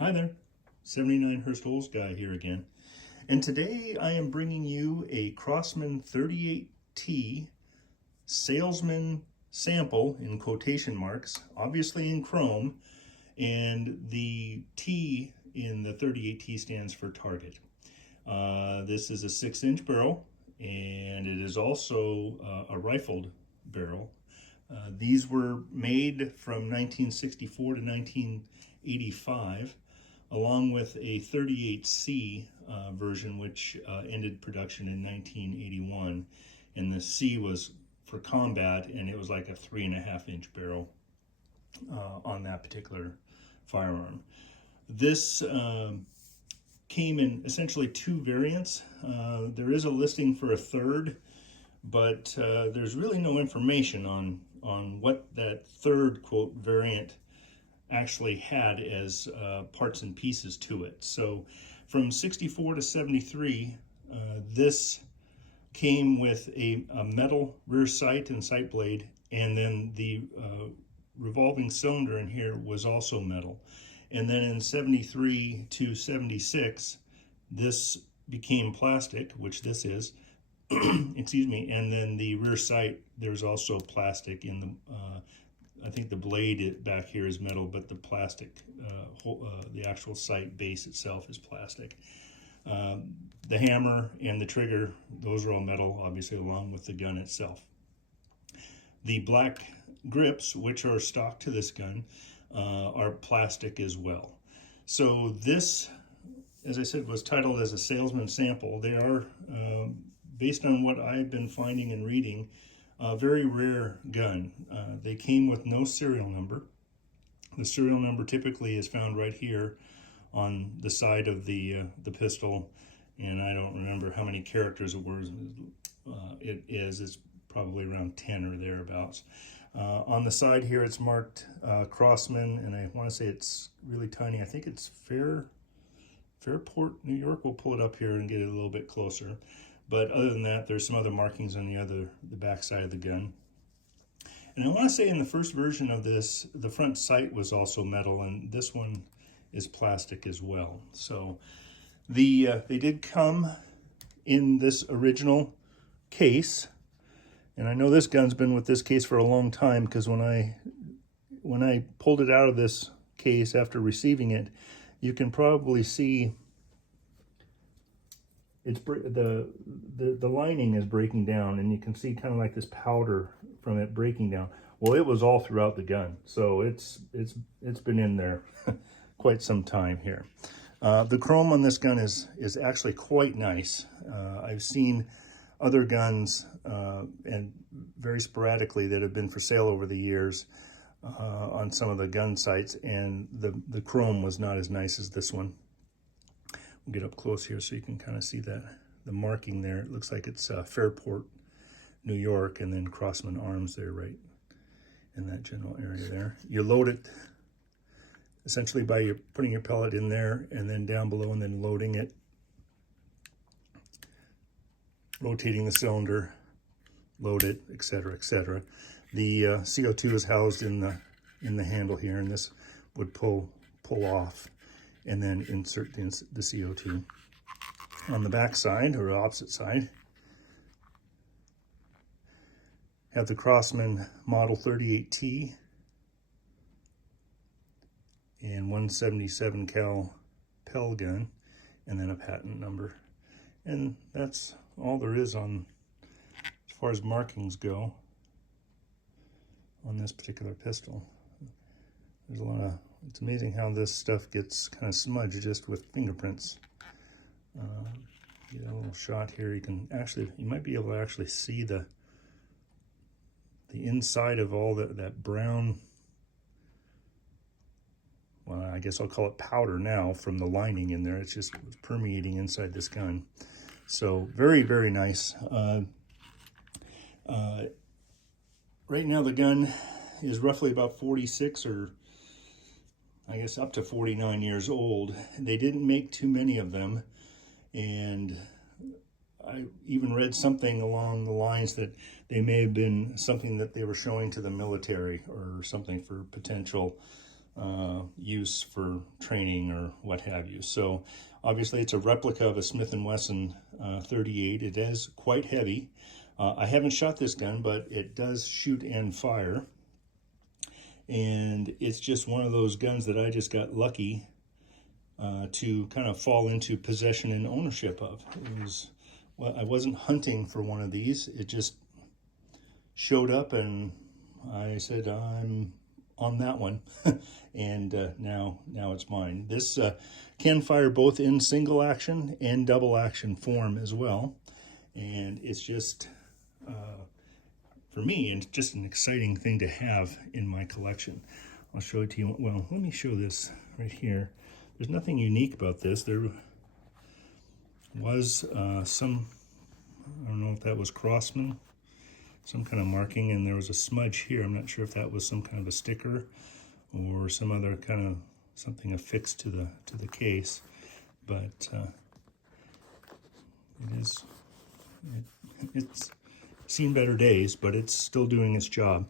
Hi there, 79 Hurst Olds guy here again. And today I am bringing you a Crosman 38T Salesman sample in quotation marks, obviously in chrome, and the T in the 38T stands for target. This is a 6-inch barrel, and it is also a rifled barrel. These were made from 1964 to 1985, along with a 38C version, which ended production in 1981. And the C was for combat, and it was like a 3.5-inch barrel on that particular firearm. This came in essentially two variants. There is a listing for a third, but there's really no information on what that third quote variant actually had as parts and pieces to it. So from 64 to 73, this came with a metal rear sight and sight blade, and then the revolving cylinder in here was also metal. And then in 73 to 76, this became plastic, which this is, excuse me, and then the rear sight, there's also plastic in the, I think the blade back here is metal, but the plastic, the actual sight base itself is plastic. The hammer and the trigger, those are all metal, obviously, along with the gun itself. The black grips, which are stock to this gun, are plastic as well. So this, as I said, was titled as a Salesman sample. They are, based on what I've been finding and reading, a very rare gun. They came with no serial number. The serial number typically is found right here on the side of the pistol, and I don't remember how many characters it is. It's probably around 10 or thereabouts. On the side here, it's marked Crosman, and I want to say it's really tiny. I think it's Fairport, New York. We'll pull it up here and get it a little bit closer. But other than that, there's some other markings on the back side of the gun. And I want to say in the first version of this, the front sight was also metal, and this one is plastic as well. So they did come in this original case, and I know this gun's been with this case for a long time, because when I pulled it out of this case after receiving it, you can probably see it's the lining is breaking down, and you can see kind of like this powder from it breaking down. Well, it was all throughout the gun, so it's been in there quite some time here. The chrome on this gun is actually quite nice. I've seen other guns, and very sporadically, that have been for sale over the years on some of the gun sites, and the chrome was not as nice as this one. We'll get up close here so you can kind of see the marking there. It looks like it's Fairport, New York, and then Crosman Arms there, right in that general area there. You load it essentially by putting your pellet in there, and then down below, and then loading it, rotating the cylinder, load it, etc., etc. The CO2 is housed in the handle here, and this would pull off and then insert the CO2. On the back side, or opposite side, have the Crosman Model 38T and 177 cal Pell gun, and then a patent number. And that's all there is on as far as markings go on this particular pistol. There's a lot of, it's amazing how this stuff gets kind of smudged just with fingerprints. Get a little shot here. You might be able to actually see the inside of all that brown, well, I guess I'll call it powder now, from the lining in there. It's just permeating inside this gun. So very, very nice. Right now the gun is roughly about 46, or I guess up to 49 years old. They didn't make too many of them, and I even read something along the lines that they may have been something that they were showing to the military or something for potential use for training or what have you. So obviously it's a replica of a Smith & Wesson 38. It is quite heavy. I haven't shot this gun, but it does shoot and fire. And it's just one of those guns that I just got lucky to kind of fall into possession and ownership of. It was, well, I wasn't hunting for one of these. It just showed up and I said, I'm on that one. And now it's mine. This can fire both in single action and double action form as well. And it's just, for me, it's just an exciting thing to have in my collection. I'll show it to you. Well, let me show this right here. There's nothing unique about this. There was some, I don't know if that was Crosman, some kind of marking, and there was a smudge here. I'm not sure if that was some kind of a sticker or some other kind of something affixed to the case, but it's seen better days, but it's still doing its job.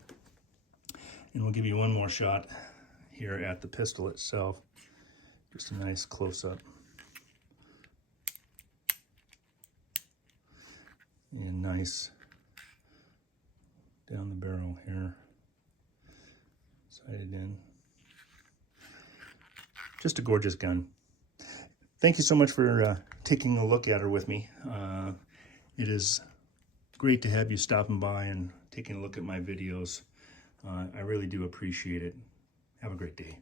And we'll give you one more shot here at the pistol itself. Just a nice close-up. And nice down the barrel here, sighted in. Just a gorgeous gun. Thank you so much for taking a look at her with me. It is great to have you stopping by and taking a look at my videos. I really do appreciate it. Have a great day.